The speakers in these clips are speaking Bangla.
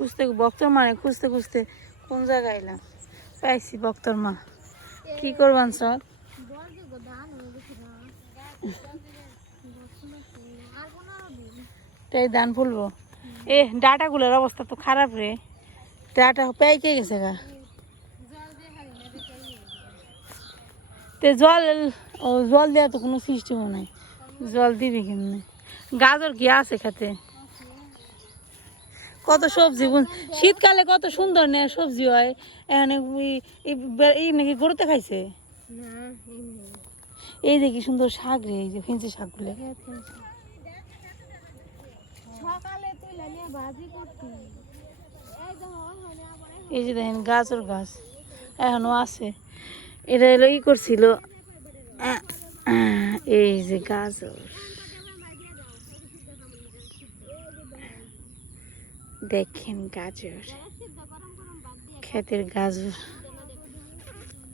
খুঁজতে বক্তর মানে খুঁজতে খুঁজতে কোন জায়গায় এলাম? পাইছি বক্তর মা। কি করবান সব তাই ধান ফুলবো? এ, ডাটাগুলোর অবস্থা তো খারাপ রে। ডাটা পেয়ে গেছে গা। তে জল, ও জল দেওয়া তো কোনো সিস্টেমও নাই। জল দিবি কেমনে? গাজর কি আছে খাতে। কত সবজি শীতকালে কত সুন্দর না সবজি হয়। এই নাকি গরুতে খাইছে? এই দেখি সুন্দর শাক রে, এই যে ফেন্সি শাকগুলো। এই যে দেখেন গাজর গাছ, এখনও আছে। এটা হলো ই করছিল এই যে গাজর। দেখেন গাজর। ক্ষেতের গাজর।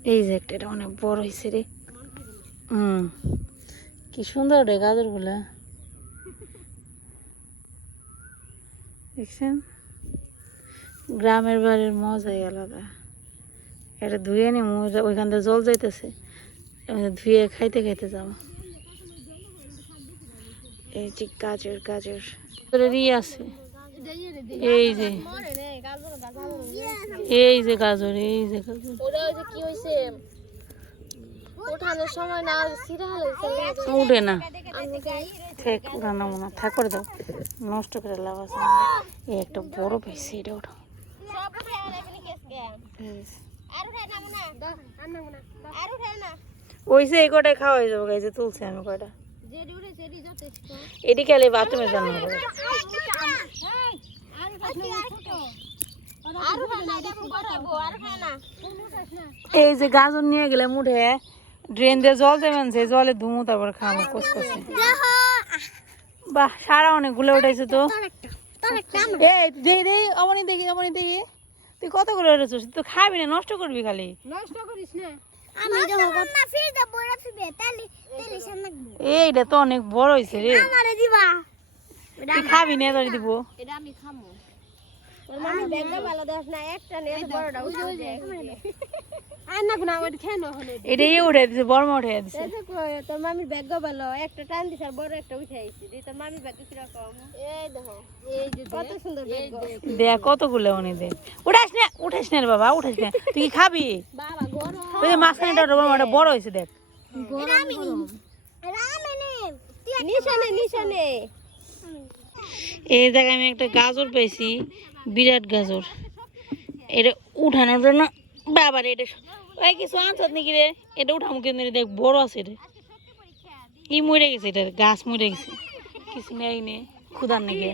এই যে একটা অনেক বড় হয়েছে রে। হুম কি সুন্দর রে গাজরগুলা। দেখছেন? গ্রামের বাড়ির মজাই আলাদা। এটা ধুয়ে নি ওইখান থেকে জল যাইতেছে। ধুয়ে খাইতে খাইতে যাব। এই যে গাজর গাজর। ই আছে। এই যে এই যে গাজর এই যে গাজর ওটা ওই যে কি হইছে ওঠানোর সময় না সিরা হলে উঠে না থাক করে দাও নষ্ট করে লাভ আছে এই একটা বড় এটা মুনা মুনা ওইসে এই খাওয়া হয়ে যাব গাইছে তুলছে আমি কয়টা এদিকে বাথরুমে জানো এই যে গাজর নিয়ে গেলে মুঠে ড্রেন দিয়ে জল দেবেন সেই জলে ধুমু তারপর খাব কষ বাহ সারা অনেকগুলো উঠেছে তো। একটা তোর একটা এই দেখি দেখি অমনি দেখি অমনি দেখি। তুই কতগুলো উঠেছিস? তুই খাবি না নষ্ট করবি খালি। নষ্ট করিস না। এইটা তো অনেক বড় হয়েছে রে। তুই খাবি না তোর দিব। এটা আমি খামো। তোর মামি ব্যাগটা ভালো দাস না একটা নে বড়টা উঠে আর না গুনা ওই খেয়ে না হলে এটাই উঠে দিছে বর্মা উঠে দিছে। তোর মামির ব্যাগ ভালো একটা টান দিছ আর বড় একটা উঠে আইছি। দি তোর মামির ব্যাগ কি রকম এই দেখো এই যে কত সুন্দর ব্যাগ দেখ। কতগুলো উনি দে উঠাস না উঠাস না বাবা উঠাস না। তুই কি খাবি? বাবা গরম। ওই যে বড় হয়েছে দেখ। গরম গরম। রামেনে নিশানে নিশানে। এই জায়গায় আমি একটা গাজর পেয়েছি। বিরাট গাজর। এটা উঠানোর জন্য বাবার, এটা কিছু আনছত নাকি রে? এটা উঠামো কিন্তু দেখ, বড় আছে রে ই মরে গেছে এটা গাছ মরে গেছে। কিছু নেই নে ক্ষুদার নাকি।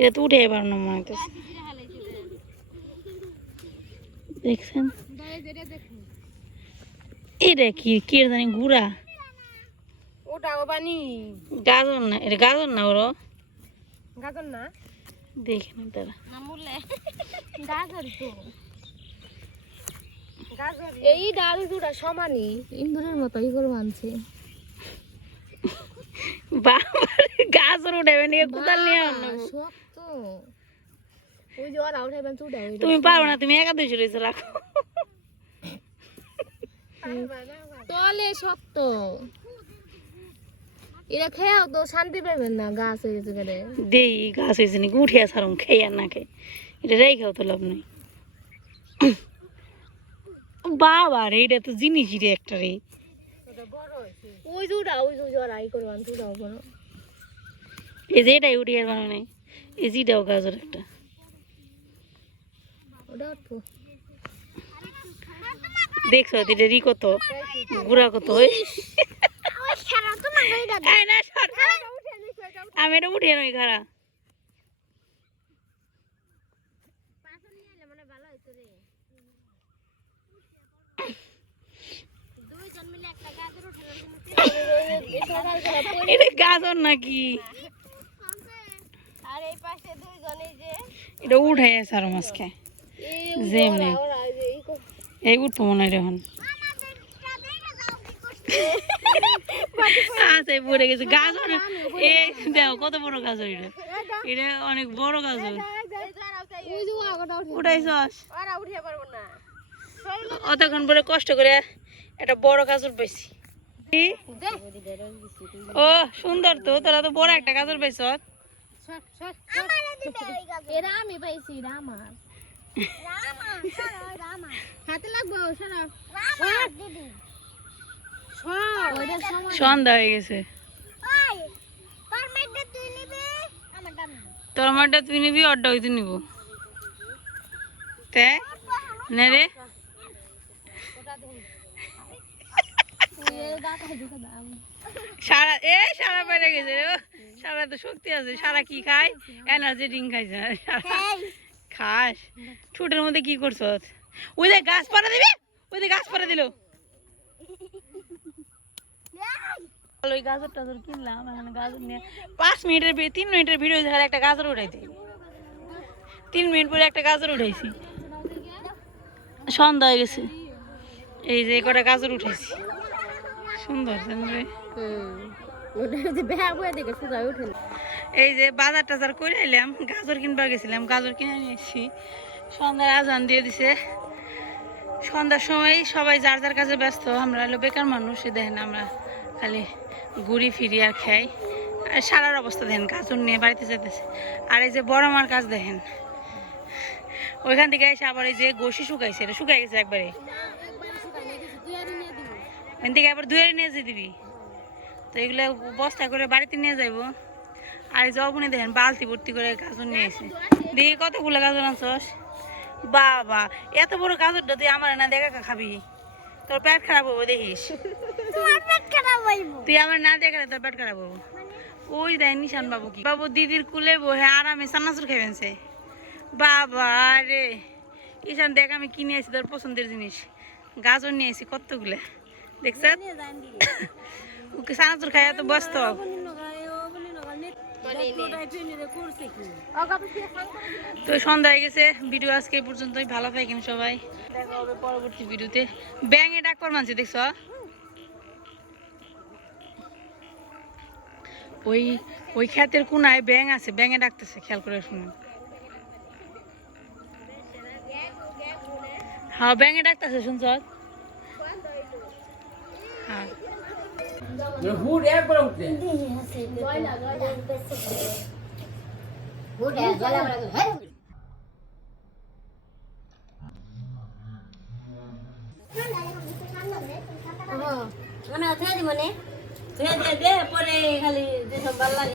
এটা তো উঠে এবার মনে দেখছেন? এটা কি কি জানি গুড়া। ওটাও গাজর না এটা গাজর না ওর গাজর না। দেখে না তারা। গাজর তো। এই ডাল দুটা সমানই। ইন্দুরের মতো ই করে মানছে গাজর উঠাবে নিয়ে কোদাল নিয়ে আনো শক্ত। ওই যে ওরা উঠাইবেন তুমি পারো না তুমি একা দুইশো রয়েছে রাখো। তলে শক্ত। এরা খেয়াও তো শান্তি পাবেন না গাছ হয়ে গেছে করে দেই গাছ হয়েছে নাকি? উঠে সারুম খেয়ে আর না খেয়ে। এটা রেখেও তো লাভ নেই। বাবা রে এটা তো জিনিসই রে একটা রে। ওই জুড়া ওই জুড়া ই করবান চুড়াও করো এই যে এটাই উঠে আর বানানো নেই। এই যেটাও গাজর একটা। ওটা উঠবো দেখছ এটা রি কত গুড়া কত। আমি এটা উঠিয়ে নই খারা এটা গাজর নাকি? আর এই পাশে এটা উঠে সারো মাছকে। যেমনি এই উঠবো মনে হয় এখন পড়ে গেছে। কত বড় এটা। অনেক বড় না অতক্ষণ পরে কষ্ট করে একটা বড় গাজর পাইছি ও, সুন্দর তো। তোরা তো বড় একটা গাজর পাইছ আমি পাইছি আমার। সন্ধ্যা হয়ে গেছে। তোর তুই নিবি? হইতে নিব। তে নে রে। সারা এ সারা বেড়ে গেছে ও, সারা তো শক্তি আছে সারা কি খায়? এনার্জি ড্রিঙ্ক খাইছে সারা। খাস। ঠোঁটের মধ্যে কি করছ ওই দেখ গাছ পাড়া দিবি? ওই যে গাছ পাড়া দিল। ওই গাজর টাজর কিনলাম এখন গাজর নিয়ে পাঁচ মিনিটের ভি- তিন মিনিটের ভিডিও দেখার একটা গাজর উঠাইতে তিন মিনিট পরে একটা গাজর উঠাইছি সন্ধ্যা হয়ে গেছে। এই যে কটা গাজর উঠাইছি সুন্দর এই যে বাজার টাজার করে এলাম গাজর কিনবার গেছিলাম গাজর কিনে নিয়েছি সন্ধ্যায় আজান দিয়ে দিছে। সন্ধ্যার সময় সবাই যার যার কাছে ব্যস্ত আমরা হলো বেকার মানুষ দেখেন আমরা খালি ঘুরি ফিরি আর খাই। আর সারার অবস্থা দেখেন গাজর নিয়ে বাড়িতে যেতেছে আর এই যে বড় মার কাজ দেখেন। ওইখান থেকে এসে আবার এই যে গোসি শুকাইছে এটা শুকাই গেছে একবারে। ওখান থেকে আবার দুয়ারে নিয়ে যেতে দিবি। তো এগুলো বস্তা করে বাড়িতে নিয়ে যাইবো। আর এই জবনে দেখেন বালতি ভর্তি করে গাজর নিয়ে এসে। দেখি কতগুলো গাজর আনছস। বাবা এত বড় গাজরটা তুই আমার না দেখা খাবি। তোর পেট খারাপ হব দেখিস। তুই আমার না দেখে তোর পেট খারাপ হব। ওই দেয় নিশান বাবু কি। বাবু দিদির কুলে বহে আরামে সান্নাসুর খাইবেন সে বাবা রে। ঈশান দেখ আমি কিনে এসেছি তোর পছন্দের জিনিস। গাজর নিয়ে এসেছি কতগুলো। দেখছ? ব্যস্ত। তো সন্ধ্যা হয়ে গেছে, ভিডিও আজকে ভালো থাকেন সবাই। পরবর্তী ভিডিওতে। মানছে ওই ওই ক্ষেতের কোনায় ব্যাং আছে, ব্যাঙে ডাকতেছে, খেয়াল করে শুনুন। হ্যাঁ ব্যাঙে ডাকতেছে, শুনছ? হ্যাঁ। হুড একবার উঠে মানে দে দে পরে খালি যেসব ভালো লাগে